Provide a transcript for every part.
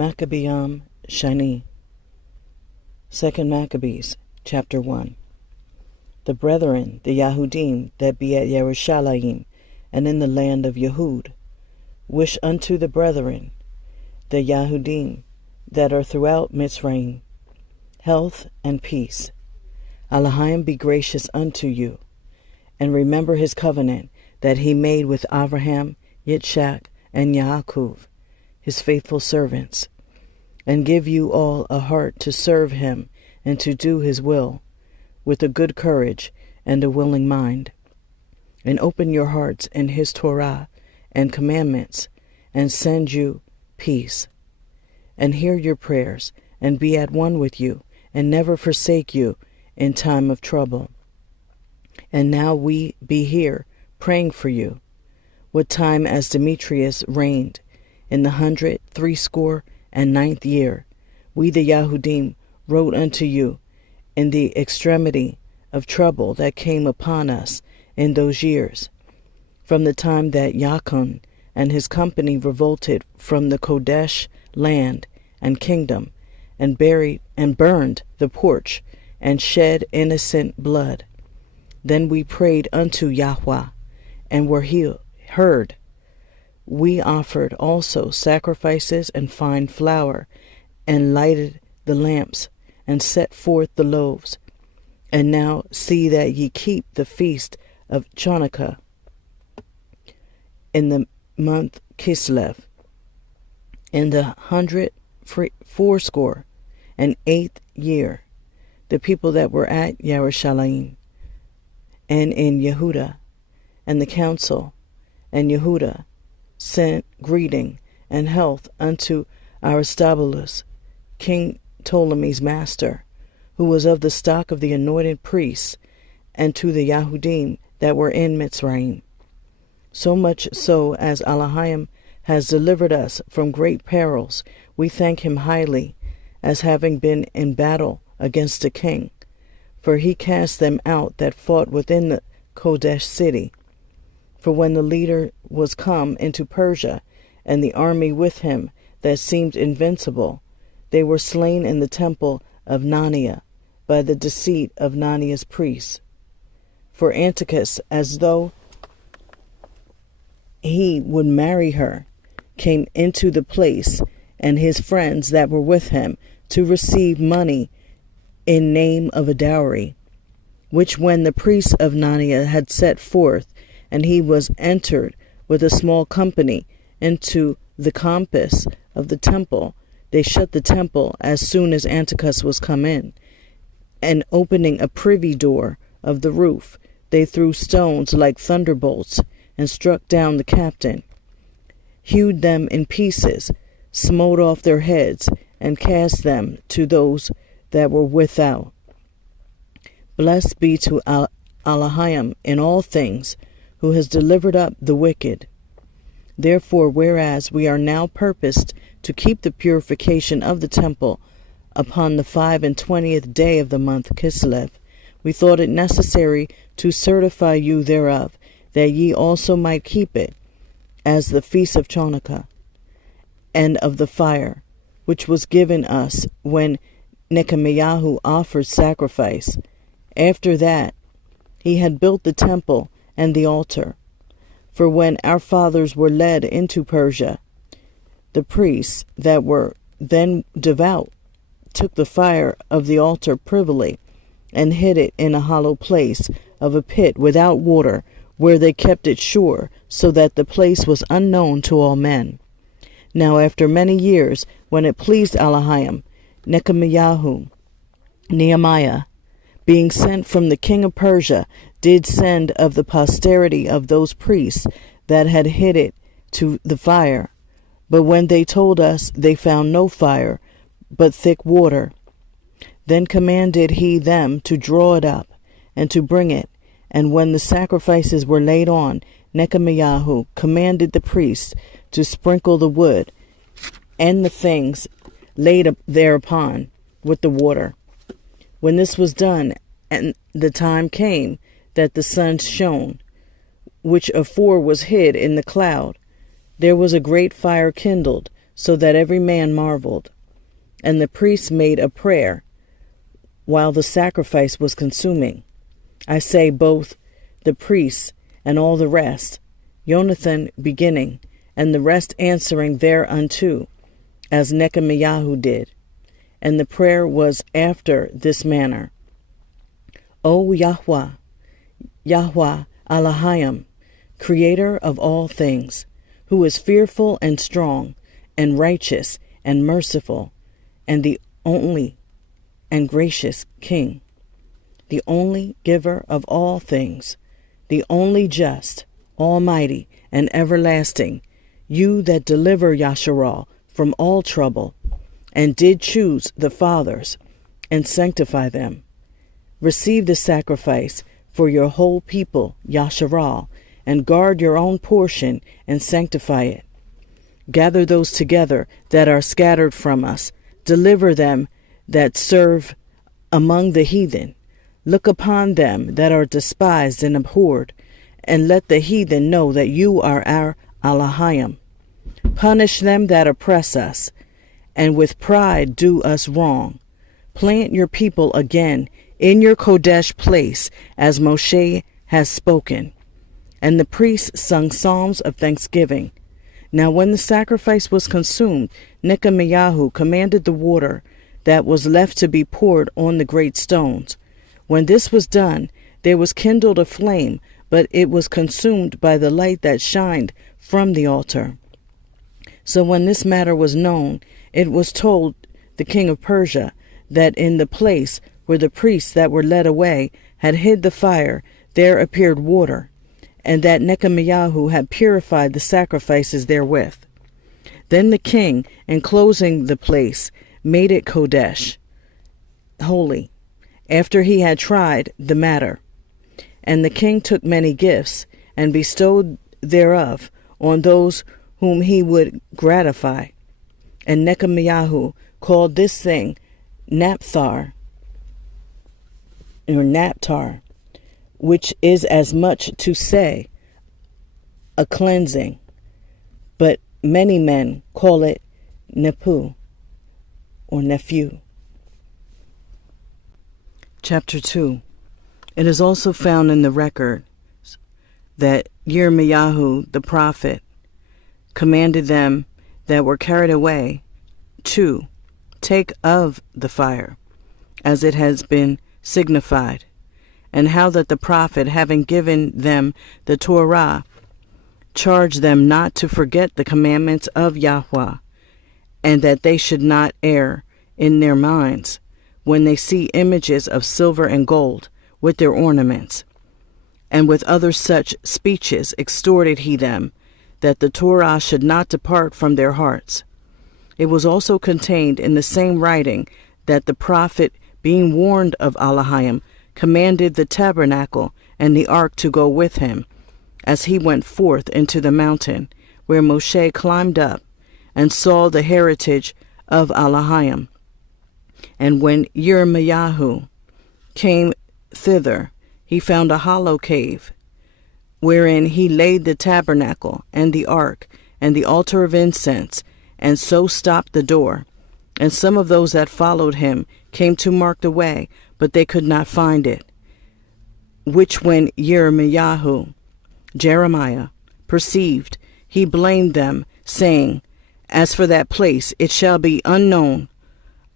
Maccibiym, Sheniy. 2 Maccabees, chapter 1. The brethren, the Yahudim, that be at Yerushalayim, and in the land of Yehud, wish unto the brethren, the Yahudim, that are throughout Mitzrayim, health and peace. Elohim be gracious unto you, and remember his covenant that he made with Abraham, Yitzchak, and Yaakov, his faithful servants, and give you all a heart to serve him and to do his will, with a good courage and a willing mind, and open your hearts in his Torah and commandments, and send you peace, and hear your prayers, and be at one with you, and never forsake you in time of trouble. And now we be here praying for you, what time as Demetrius reigned, in the 169th year, we the Yahudim wrote unto you in the extremity of trouble that came upon us in those years, from the time that Jachin and his company revolted from the Kodesh land and kingdom, and burned the porch, and shed innocent blood. Then we prayed unto Yahweh, and were heard. We offered also sacrifices and fine flour, and lighted the lamps, and set forth the loaves. And now see that ye keep the feast of Chanukah in the month Kislev, in the 168th year, the people that were at Yerushalayim, and in Yehuda, and the council, and Yehuda, sent greeting and health unto Aristobulus, King Ptolemy's master, who was of the stock of the anointed priests, and to the Yahudim that were in Mitzrayim. So much so as Elohim has delivered us from great perils, we thank him highly, as having been in battle against a king. For he cast them out that fought within the Kodesh city. For when the leader was come into Persia, and the army with him that seemed invincible, they were slain in the temple of Naniah by the deceit of Naniah's priests. For Antiochus, as though he would marry her, came into the place, and his friends that were with him, to receive money in name of a dowry, which when the priests of Naniah had set forth, and he was entered with a small company into the compass of the temple, they shut the temple as soon as Antiochus was come in, and opening a privy door of the roof, they threw stones like thunderbolts, and struck down the captain, hewed them in pieces, smote off their heads, and cast them to those that were without. Blessed be to Elohim in all things, who has delivered up the wicked. Therefore, whereas we are now purposed to keep the purification of the temple upon the 25th day of the month Kislev, we thought it necessary to certify you thereof, that ye also might keep it, as the feast of Chanukah, and of the fire, which was given us when Nehemiah offered sacrifice. After that, he had built the temple and the altar. For when our fathers were led into Persia, the priests that were then devout took the fire of the altar privily, and hid it in a hollow place of a pit without water, where they kept it sure, so that the place was unknown to all men. Now after many years, when it pleased Elohim, Nehemiah, being sent from the king of Persia, did send of the posterity of those priests that had hid it to the fire. But when they told us, they found no fire, but thick water. Then commanded he them to draw it up, and to bring it. And when the sacrifices were laid on, Nehemiah commanded the priests to sprinkle the wood and the things laid thereupon with the water. When this was done, and the time came that the sun shone, which afore was hid in the cloud, there was a great fire kindled, so that every man marveled. And the priests made a prayer while the sacrifice was consuming. I say both the priests and all the rest, Jonathan beginning, and the rest answering thereunto, as Maccabees did. And the prayer was after this manner: O Yahweh, Yahweh Elohim, Creator of all things, who is fearful and strong, and righteous and merciful, and the only and gracious King, the only giver of all things, the only just, almighty, and everlasting, you that deliver Yasharal from all trouble, and did choose the fathers, and sanctify them. Receive the sacrifice for your whole people, Yasharal, and guard your own portion, and sanctify it. Gather those together that are scattered from us, deliver them that serve among the heathen. Look upon them that are despised and abhorred, and let the heathen know that you are our Elohim. Punish them that oppress us, and with pride do us wrong. Plant your people again in your Kodesh place, as Moshe has spoken. And the priests sung psalms of thanksgiving. Now when the sacrifice was consumed, Maccabees commanded the water that was left to be poured on the great stones. When this was done, there was kindled a flame, but it was consumed by the light that shined from the altar. So when this matter was known, it was told the king of Persia that in the place where the priests that were led away had hid the fire, there appeared water, and that Maccabees had purified the sacrifices therewith. Then the king, enclosing the place, made it Kodesh, holy, after he had tried the matter. And the king took many gifts, and bestowed thereof on those whom he would gratify. And Maccabees called this thing Napthar, or Naptar, which is as much to say a cleansing, but many men call it Nepu, or Nephew. Chapter 2. It is also found in the record that Yirmiyahu the prophet commanded them that were carried away to take of the fire, as it has been signified, and how that the prophet, having given them the Torah, charged them not to forget the commandments of Yahweh, and that they should not err in their minds when they see images of silver and gold with their ornaments. And with other such speeches exhorted he them, that the Torah should not depart from their hearts. It was also contained in the same writing that the prophet, being warned of Elohim, commanded the tabernacle and the ark to go with him, as he went forth into the mountain, where Moshe climbed up, and saw the heritage of Elohim. And when Yirmiyahu came thither, he found a hollow cave, wherein he laid the tabernacle, and the ark, and the altar of incense, and so stopped the door. And some of those that followed him came to mark the way, but they could not find it. Which when Yirmiyahu, Jeremiah, perceived, he blamed them, saying, As for that place, it shall be unknown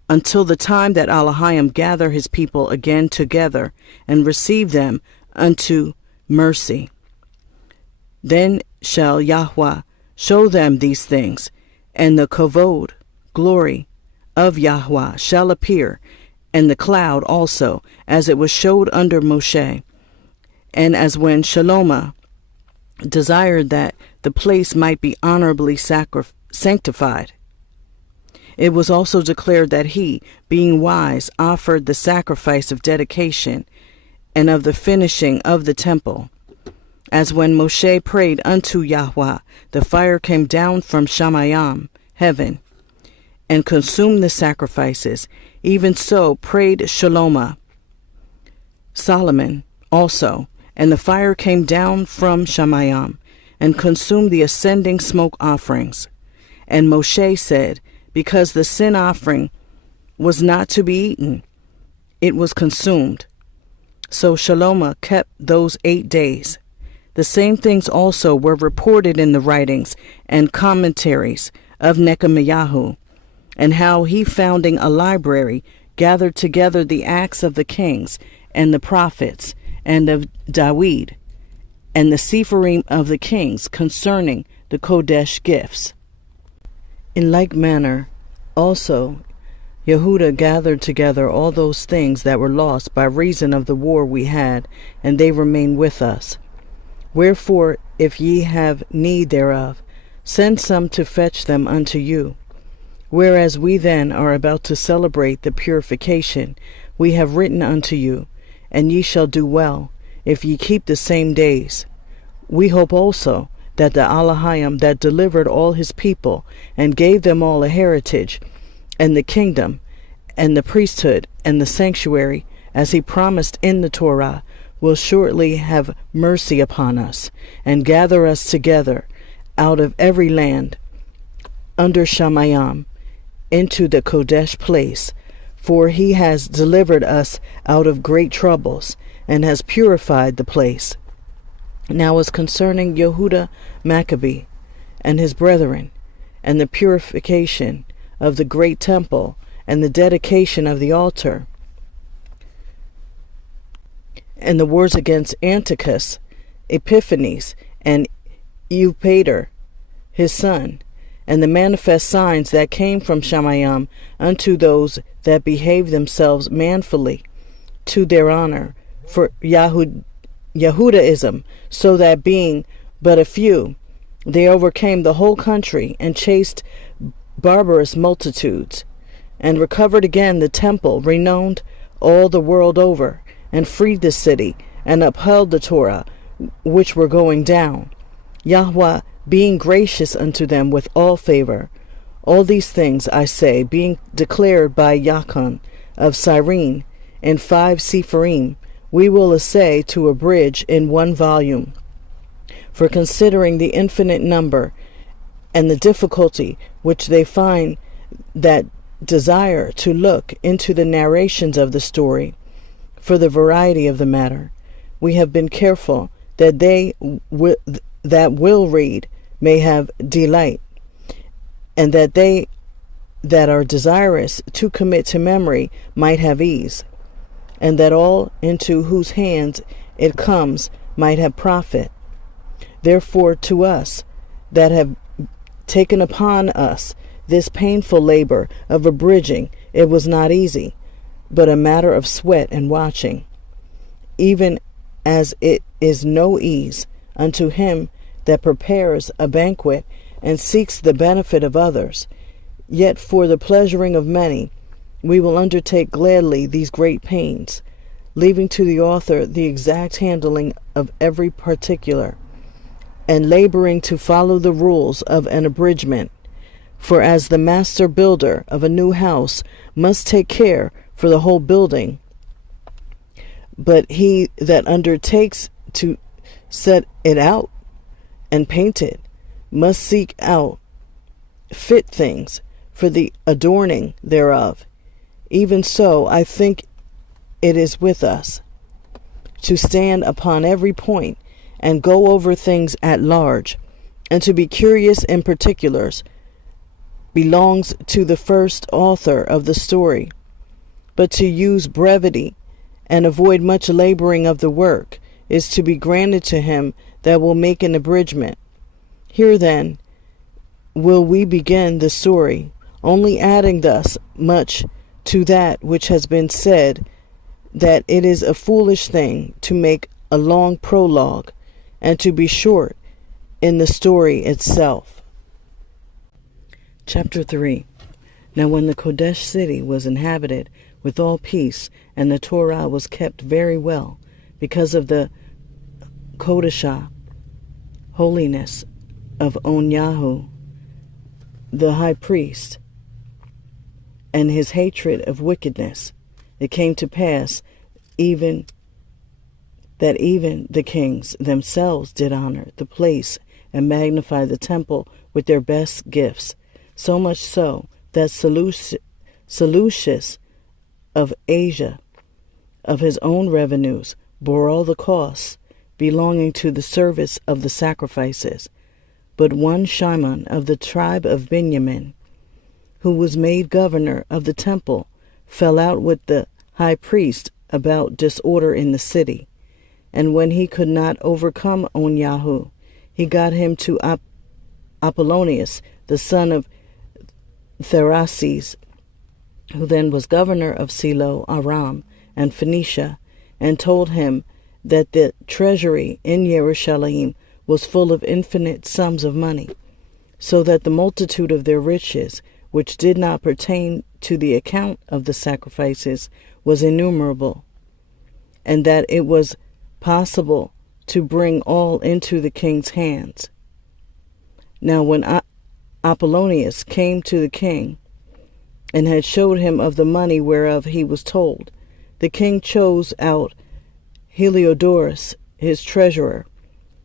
until the time that Elohim gather his people again together, and receive them unto mercy. Then shall Yahweh show them these things, and the kavod, glory, of Yahweh shall appear, and the cloud also, as it was showed under Moshe. And as when Shalomah desired that the place might be honorably sanctified, it was also declared that he, being wise, offered the sacrifice of dedication and of the finishing of the temple. As when Moshe prayed unto Yahweh, the fire came down from Sheniy, heaven, and consumed the sacrifices, even so prayed Shalomah, Solomon also, and the fire came down from Sheniy, and consumed the ascending smoke offerings. And Moshe said, because the sin offering was not to be eaten, it was consumed. So Shalomah kept those 8 days. The same things also were reported in the writings and commentaries of Nehemiah, and how he, founding a library, gathered together the acts of the kings and the prophets and of Dawid, and the Sepharim of the kings concerning the Kodesh gifts. In like manner, also, Yehuda gathered together all those things that were lost by reason of the war we had, and they remain with us. Wherefore, if ye have need thereof, send some to fetch them unto you. Whereas we then are about to celebrate the purification, we have written unto you, and ye shall do well, if ye keep the same days. We hope also that the Elohim that delivered all his people, and gave them all a heritage, and the kingdom, and the priesthood, and the sanctuary, as he promised in the Torah, will shortly have mercy upon us, and gather us together out of every land under Sheniy into the Kodesh place, for he has delivered us out of great troubles, and has purified the place. Now as concerning Yehuda Maccabee and his brethren, and the purification of the great temple, and the dedication of the altar, and the wars against Antiochus, Epiphanes, and Eupator, his son, and the manifest signs that came from Sheniy unto those that behaved themselves manfully to their honor for Yehudaism, so that being but a few, they overcame the whole country and chased barbarous multitudes, and recovered again the temple renowned all the world over, and freed the city, and upheld the Torah, which were going down, Yahweh being gracious unto them with all favor. All these things, I say, being declared by Yachan of Cyrene in 5 Sepharim, we will essay to abridge in 1 volume. For considering the infinite number and the difficulty which they find that desire to look into the narrations of the story, for the variety of the matter, we have been careful that they that will read may have delight, and that they that are desirous to commit to memory might have ease, and that all into whose hands it comes might have profit. Therefore to us that have taken upon us this painful labor of abridging, it was not easy, but a matter of sweat and watching, even as it is no ease unto him that prepares a banquet and seeks the benefit of others. Yet for the pleasuring of many, we will undertake gladly these great pains, leaving to the author the exact handling of every particular, and laboring to follow the rules of an abridgment. For as the master builder of a new house must take care for the whole building, but he that undertakes to set it out and paint it must seek out fit things for the adorning thereof. Even so, I think it is with us, to stand upon every point and go over things at large, and to be curious in particulars, belongs to the first author of the story. But to use brevity and avoid much laboring of the work is to be granted to him that will make an abridgment. Here then will we begin the story, only adding thus much to that which has been said, that it is a foolish thing to make a long prologue, and to be short in the story itself. Chapter 3. Now when the Kodesh city was inhabited with all peace, and the Torah was kept very well, because of the Kodeshah, holiness of Onyahu, the high priest, and his hatred of wickedness, it came to pass even the kings themselves did honor the place and magnify the temple with their best gifts. so much so that Seleucus of Asia, of his own revenues, bore all the costs belonging to the service of the sacrifices. But one Shimon of the tribe of Benjamin, who was made governor of the temple, fell out with the high priest about disorder in the city. And when he could not overcome Onyahu, he got him to Apollonius, the son of Theraces, who then was governor of Silo, Aram, and Phoenicia, and told him that the treasury in Jerusalem was full of infinite sums of money, so that the multitude of their riches, which did not pertain to the account of the sacrifices, was innumerable, and that it was possible to bring all into the king's hands. Now when Apollonius came to the king, and had showed him of the money whereof he was told, the king chose out Heliodorus, his treasurer,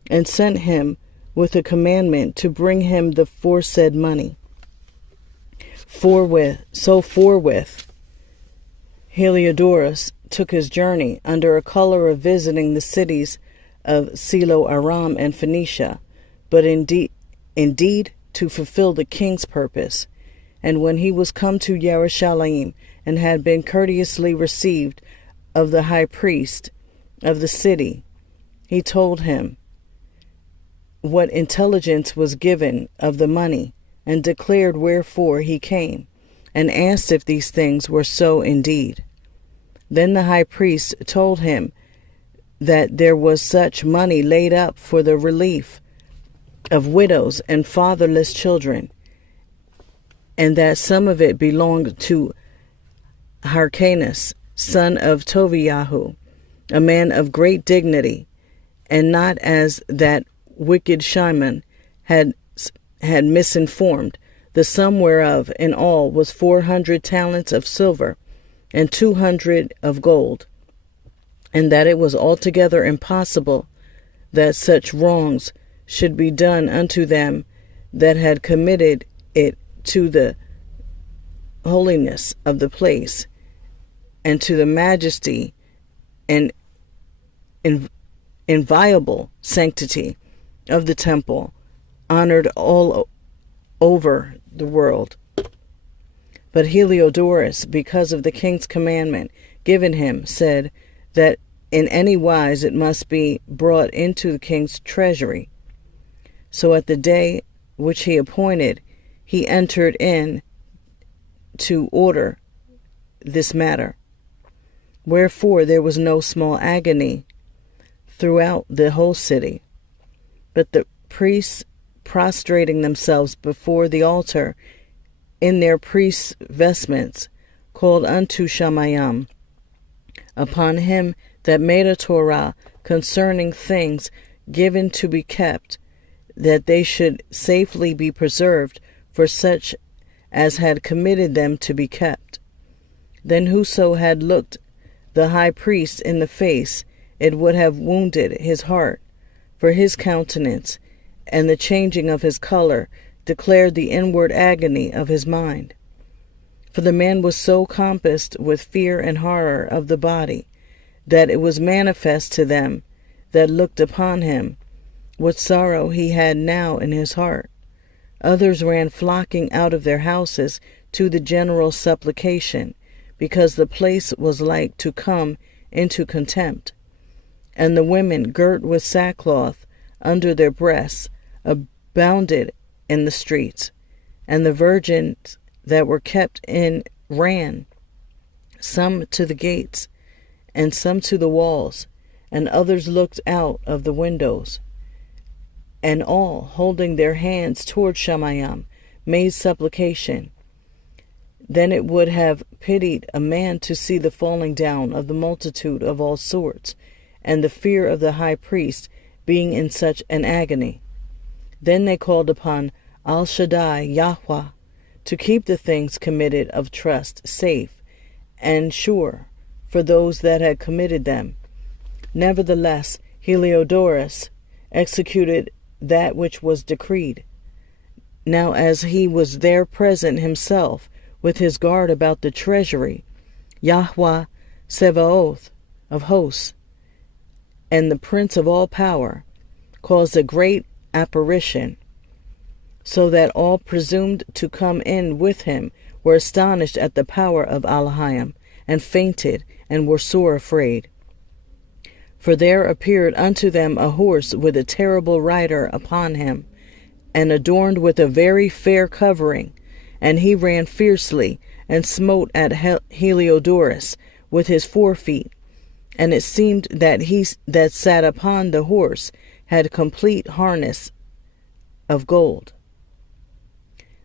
and sent him with a commandment to bring him the foresaid money. Forthwith Heliodorus took his journey under a color of visiting the cities of Silo, Aram, and Phoenicia, but indeed to fulfill the king's purpose. And when he was come to Jerusalem, and had been courteously received of the high priest of the city, he told him what intelligence was given of the money, and declared wherefore he came, and asked if these things were so indeed. Then the high priest told him that there was such money laid up for the relief of widows and fatherless children, and that some of it belonged to Hyrcanus, son of Tobiahu, a man of great dignity, and not as that wicked Shimon had misinformed, the sum whereof in all was 400 talents of silver, and 200 of gold, and that it was altogether impossible that such wrongs should be done unto them that had committed it to the holiness of the place, and to the majesty and inviolable sanctity of the temple, honored all over the world. But Heliodorus, because of the king's commandment given him, said that in any wise it must be brought into the king's treasury. So at the day which he appointed, he entered in to order this matter. Wherefore there was no small agony throughout the whole city. But the priests, prostrating themselves before the altar in their priest's vestments, called unto Sheniy upon him that made a Torah concerning things given to be kept, that they should safely be preserved for such as had committed them to be kept. Then whoso had looked the high priest in the face, it would have wounded his heart, for his countenance and the changing of his color declared the inward agony of his mind. For the man was so compassed with fear and horror of the body, that it was manifest to them that looked upon him what sorrow he had now in his heart. Others ran flocking out of their houses to the general supplication, because the place was like to come into contempt. And the women, girt with sackcloth under their breasts, abounded in the streets. And the virgins that were kept in ran, some to the gates, and some to the walls, and others looked out of the windows. And all, holding their hands toward Sheniy, made supplication. Then it would have pitied a man to see the falling down of the multitude of all sorts, and the fear of the high priest being in such an agony. Then they called upon Al Shaddai Yahweh to keep the things committed of trust safe and sure for those that had committed them. Nevertheless, Heliodorus executed that which was decreed. Now as he was there present himself with his guard about the treasury, Yahweh Sevaoth of hosts, and the prince of all power, caused a great apparition, so that all presumed to come in with him were astonished at the power of Elohim, and fainted, and were sore afraid. For there appeared unto them a horse with a terrible rider upon him, and adorned with a very fair covering, and he ran fiercely, and smote at Heliodorus with his forefeet, and it seemed that he that sat upon the horse had complete harness of gold.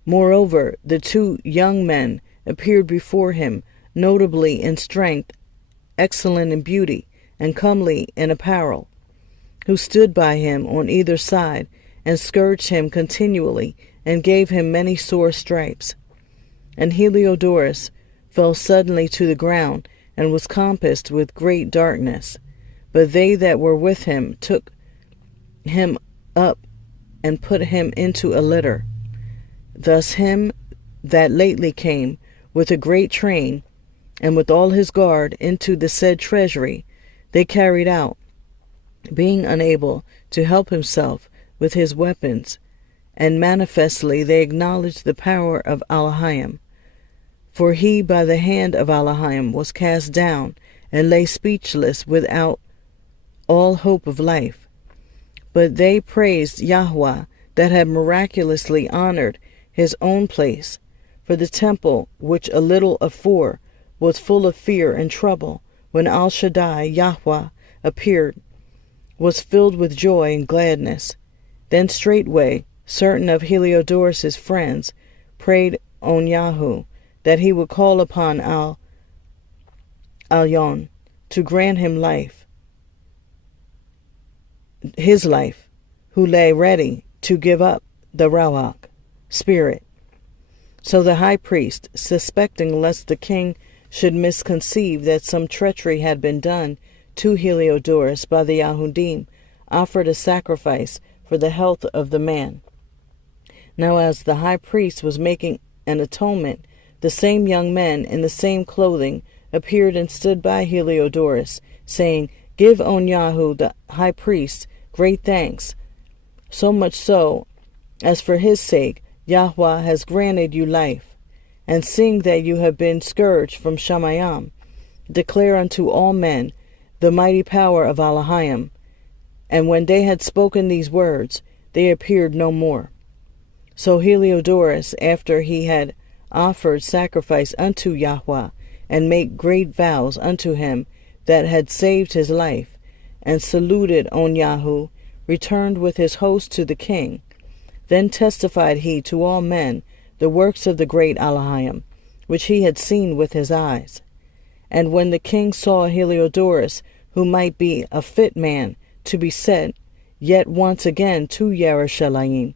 Moreover, the two young men appeared before him, notably in strength, excellent in beauty, and comely in apparel, who stood by him on either side, and scourged him continually, and gave him many sore stripes. And Heliodorus fell suddenly to the ground, and was compassed with great darkness. But they that were with him took him up, and put him into a litter. Thus him that lately came with a great train, and with all his guard, into the said treasury, they carried out, being unable to help himself with his weapons, and manifestly they acknowledged the power of Elohim. For he by the hand of Elohim was cast down, and lay speechless without all hope of life. But they praised Yahweh that had miraculously honored his own place, for the temple, which a little afore was full of fear and trouble, when Al Shaddai, Yahweh, appeared, was filled with joy and gladness. Then straightway certain of Heliodorus' friends prayed on Yahoo that he would call upon Elyon to grant him life, his life, who lay ready to give up the Ruach spirit. So the high priest, suspecting lest the king should misconceive that some treachery had been done to Heliodorus by the Yahudim, offered a sacrifice for the health of the man. Now as the high priest was making an atonement, the same young men in the same clothing appeared and stood by Heliodorus, saying, Give on Yahu the high priest great thanks, so much so as for his sake Yahweh has granted you life. And seeing that you have been scourged from Sheniy, declare unto all men the mighty power of Elohim. And when they had spoken these words, they appeared no more. So Heliodorus, after he had offered sacrifice unto Yahweh, and made great vows unto him that had saved his life, and saluted on Yahu, returned with his host to the king. Then testified he to all men the works of the great Elohim, which he had seen with his eyes. And when the king saw Heliodorus, who might be a fit man to be sent yet once again to Yerushalayim,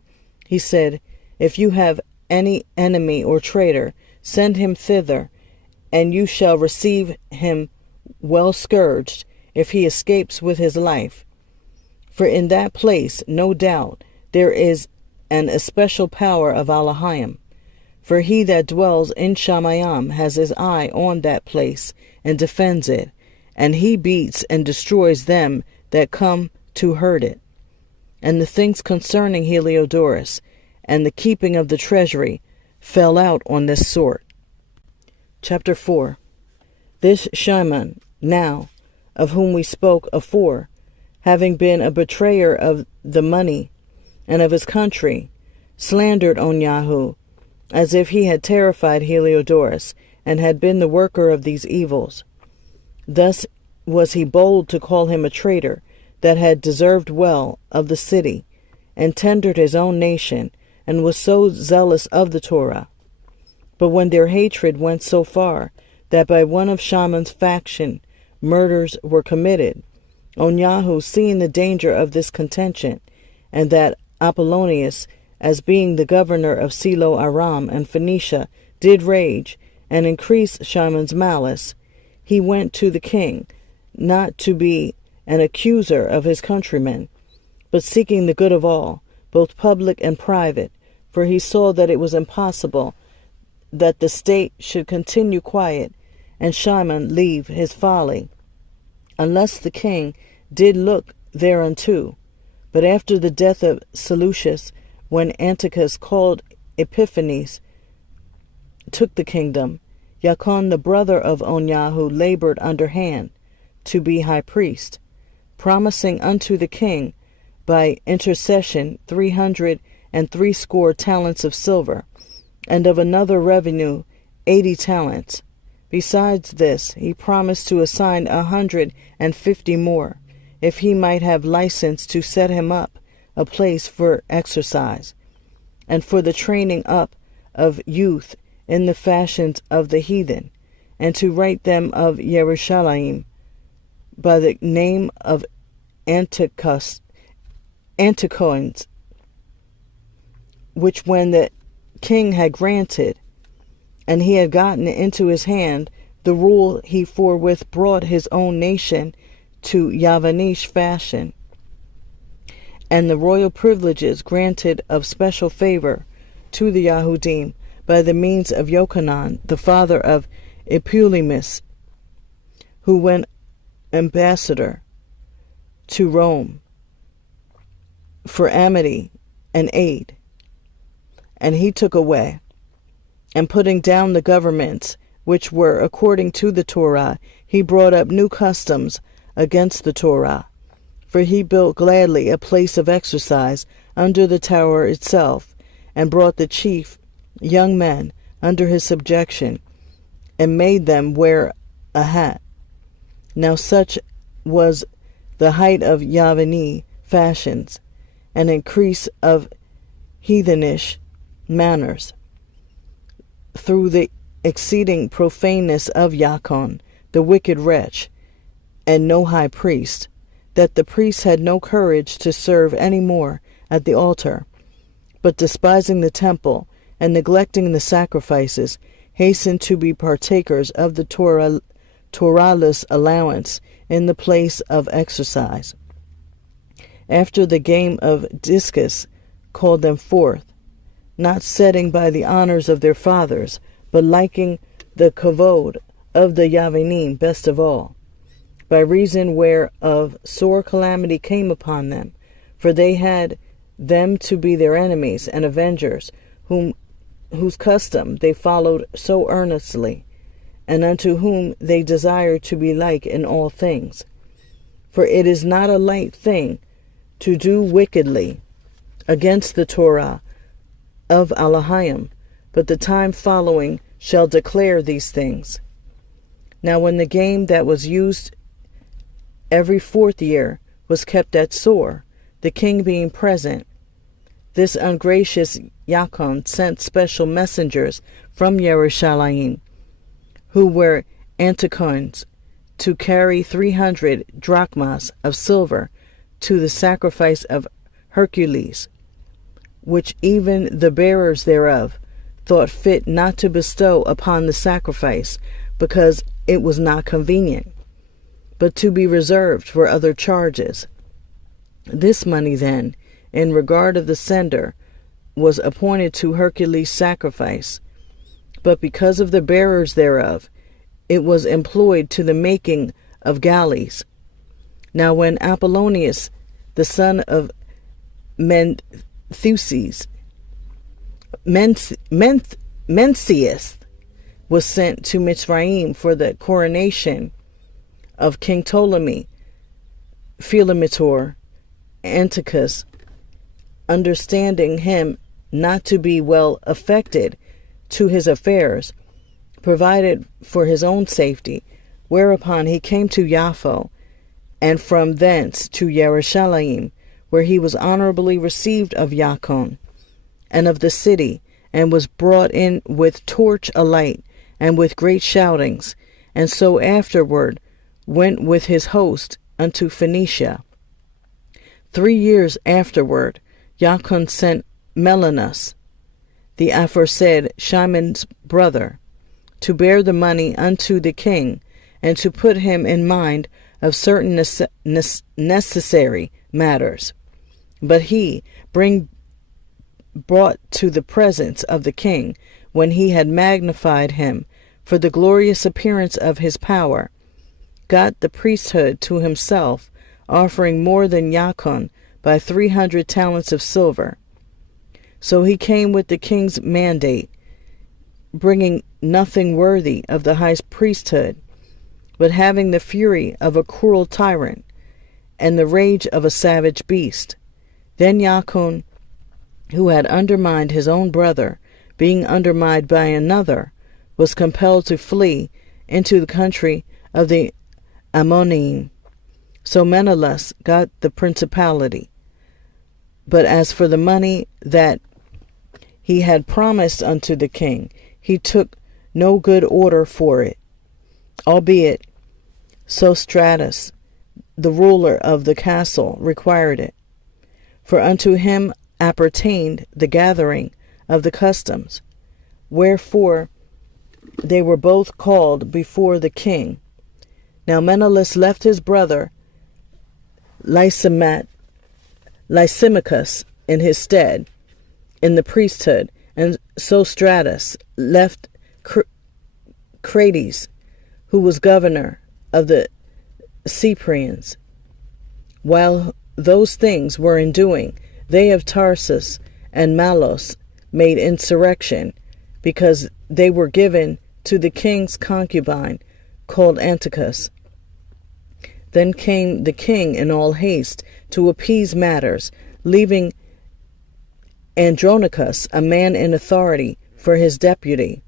he said, If you have any enemy or traitor, send him thither, and you shall receive him well scourged, if he escapes with his life. For in that place, no doubt, there is an especial power of Elohim. For he that dwells in Sheniy has his eye on that place, and defends it, and he beats and destroys them that come to hurt it. And the things concerning Heliodorus, and the keeping of the treasury, fell out on this sort. Chapter 4. This Shimon, now, of whom we spoke afore, having been a betrayer of the money and of his country, slandered on Yahu, as if he had terrified Heliodorus, and had been the worker of these evils. Thus was he bold to call him a traitor, that had deserved well of the city, and tendered his own nation, and was so zealous of the Torah. But when their hatred went so far, that by one of Shaman's faction murders were committed, Onyahu, seeing the danger of this contention, and that Apollonius, as being the governor of Silo Aram and Phoenicia, did rage, and increase Shaman's malice, he went to the king, not to be an accuser of his countrymen, but seeking the good of all, both public and private, for he saw that it was impossible that the state should continue quiet, and Shimon leave his folly, unless the king did look thereunto. But after the death of Seleucus, when Antiochus called Epiphanes took the kingdom, Jachin the brother of Onyahu labored underhand to be high priest, promising unto the king by intercession 360 talents of silver, and of another revenue 80 talents. Besides this, he promised to assign 150 more, if he might have license to set him up a place for exercise, and for the training up of youth in the fashions of the heathen, and to write them of Jerusalem by the name of Anticoins, which when the king had granted, and he had gotten into his hand the rule, he forthwith brought his own nation to Yavanish fashion, and the royal privileges granted of special favor to the Yahudim by the means of Yochanan, the father of Epulimus, who went ambassador to Rome for amity and aid. And he took away, and putting down the governments which were according to the Torah, he brought up new customs against the Torah. For he built gladly a place of exercise under the tower itself, and brought the chief young men under his subjection, and made them wear a hat. Now such was the height of Yavani fashions, and increase of heathenish manners, through the exceeding profaneness of Jachin, the wicked wretch, and no high priest, that the priests had no courage to serve any more at the altar, but despising the temple, and neglecting the sacrifices, hastened to be partakers of the Torahless allowance in the place of exercise. After the game of discus called them forth, not setting by the honors of their fathers, but liking the kavod of the Yavanim best of all, by reason whereof sore calamity came upon them, for they had them to be their enemies and avengers, whose custom they followed so earnestly, and unto whom they desired to be like in all things. For it is not a light thing to do wickedly against the Torah of Elohim, but the time following shall declare these things. Now when the game that was used every 4th year was kept at Sor, the king being present, this ungracious Jachin sent special messengers from Jerusalem, who were Antiochins, to carry 300 drachmas of silver to the sacrifice of Hercules, which even the bearers thereof thought fit not to bestow upon the sacrifice, because it was not convenient, but to be reserved for other charges. This money then, in regard of the sender, was appointed to Hercules' sacrifice, but because of the bearers thereof, it was employed to the making of galleys. Now when Apollonius, the son of Mencius, was sent to Mitzrayim for the coronation of King Ptolemy, Philometor, Antiochus, understanding him not to be well affected to his affairs, provided for his own safety, whereupon he came to Yaffo, and from thence to Jerusalem, where he was honorably received of Jachin and of the city, and was brought in with torch alight, and with great shoutings, and so afterward went with his host unto Phoenicia. 3 years afterward, Jachin sent Melanus, the aforesaid Shimon's brother, to bear the money unto the king, and to put him in mind of certain necessary matters. But he, brought to the presence of the king, when he had magnified him for the glorious appearance of his power, got the priesthood to himself, offering more than Jachin by 300 talents of silver. So he came with the king's mandate, bringing nothing worthy of the high priesthood, but having the fury of a cruel tyrant and the rage of a savage beast. Then Jachin, who had undermined his own brother, being undermined by another, was compelled to flee into the country of the Ammonim. So Menelaus got the principality. But as for the money that he had promised unto the king, he took no good order for it, albeit Sostratus, the ruler of the castle, required it. For unto him appertained the gathering of the customs, wherefore they were both called before the king. Now Menelaus left his brother Lysimachus in his stead in the priesthood, and Sostratus left Crates, who was governor of the Cyprians. While those things were in doing, they of Tarsus and Malos made insurrection, because they were given to the king's concubine, called Antiochus. Then came the king in all haste to appease matters, leaving Andronicus, a man in authority, for his deputy.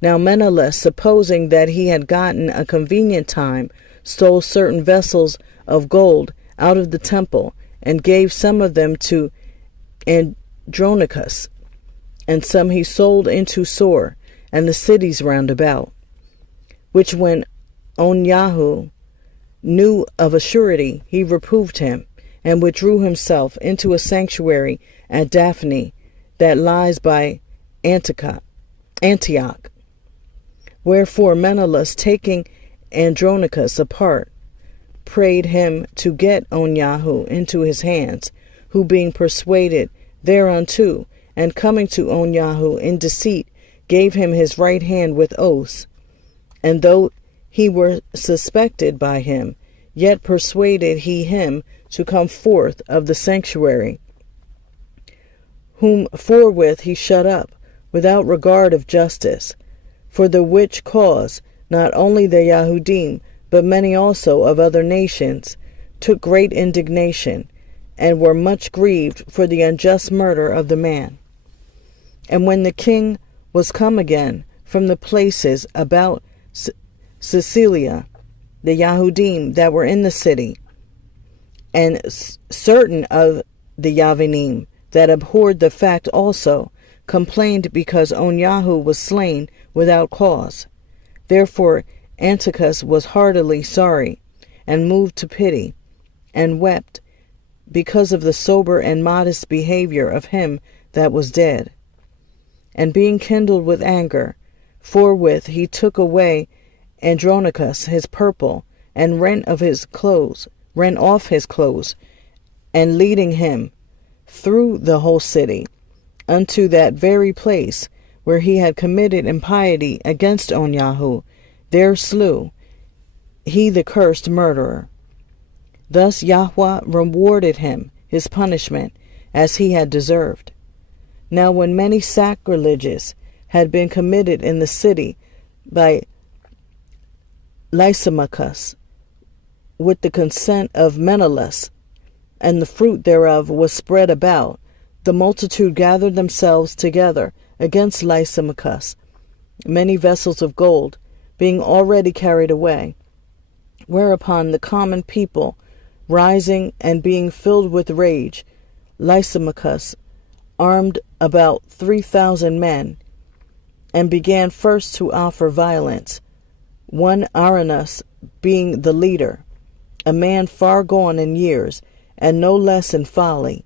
Now Menelaus, supposing that he had gotten a convenient time, stole certain vessels of gold out of the temple, and gave some of them to Andronicus, and some he sold into Sor and the cities round about, which when Onyahu knew of a surety, he reproved him, and withdrew himself into a sanctuary at Daphne, that lies by Antioch. Wherefore Menelaus, taking Andronicus apart, prayed him to get Onyahu into his hands, who being persuaded thereunto, and coming to Onyahu in deceit, gave him his right hand with oaths. And though he were suspected by him, yet persuaded he him to come forth of the sanctuary, whom forthwith he shut up, without regard of justice. For the which cause not only the Yahudim, but many also of other nations, took great indignation, and were much grieved for the unjust murder of the man. And when the king was come again from the places about Sicilia, the Yahudim that were in the city, and certain of the Yavinim that abhorred the fact also, complained because Onyahu was slain without cause. Therefore Antiochus was heartily sorry, and moved to pity, and wept, because of the sober and modest behavior of him that was dead. And being kindled with anger, forthwith he took away Andronicus his purple, and rent off his clothes, and leading him through the whole city unto that very place where he had committed impiety against Onyahu, there slew he the cursed murderer. Thus Yahweh rewarded him his punishment as he had deserved. Now when many sacrileges had been committed in the city by Lysimachus, with the consent of Menelaus, and the fruit thereof was spread about, the multitude gathered themselves together against Lysimachus, many vessels of gold being already carried away. Whereupon the common people, rising and being filled with rage, Lysimachus armed about 3,000 men, and began first to offer violence, one Aranus being the leader, a man far gone in years, and no less in folly.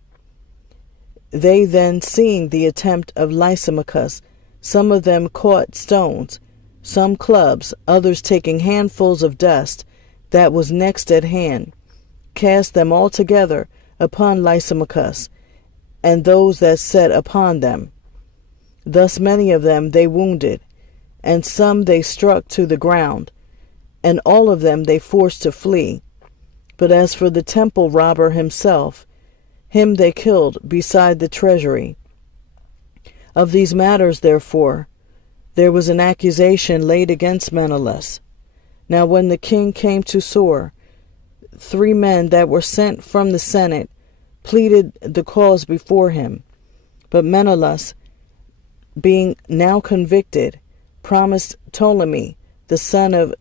They then, seeing the attempt of Lysimachus, some of them caught stones, some clubs, others taking handfuls of dust that was next at hand, cast them all together upon Lysimachus, and those that sat upon them. Thus many of them they wounded, and some they struck to the ground, and all of them they forced to flee. But as for the temple robber himself, him they killed beside the treasury. Of these matters, therefore, there was an accusation laid against Menelaus. Now when the king came to Sor, 3 men that were sent from the Senate pleaded the cause before him. But Menelaus, being now convicted, promised Ptolemy, the son of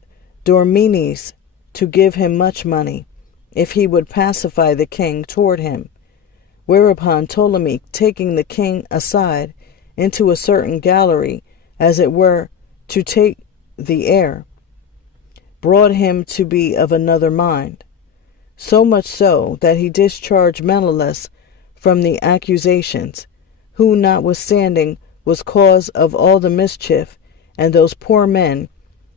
Dormenes, to give him much money, if he would pacify the king toward him. Whereupon Ptolemy, taking the king aside into a certain gallery, as it were, to take the air, brought him to be of another mind, so much so that he discharged Menelaus from the accusations, who notwithstanding was cause of all the mischief, and those poor men,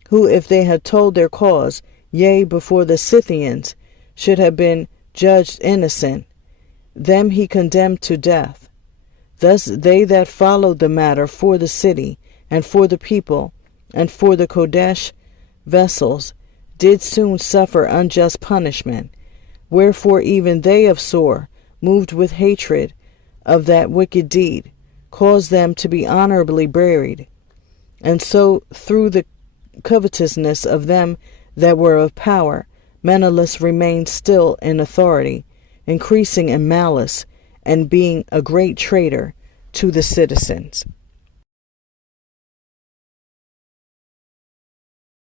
who if they had told their cause, yea, before the Scythians, should have been judged innocent, them he condemned to death. Thus they that followed the matter for the city, and for the people, and for the Kodesh vessels, did soon suffer unjust punishment. Wherefore even they of Sor, moved with hatred of that wicked deed, caused them to be honorably buried. And so through the covetousness of them that were of power, Menelaus remained still in authority, increasing in malice, and being a great traitor to the citizens.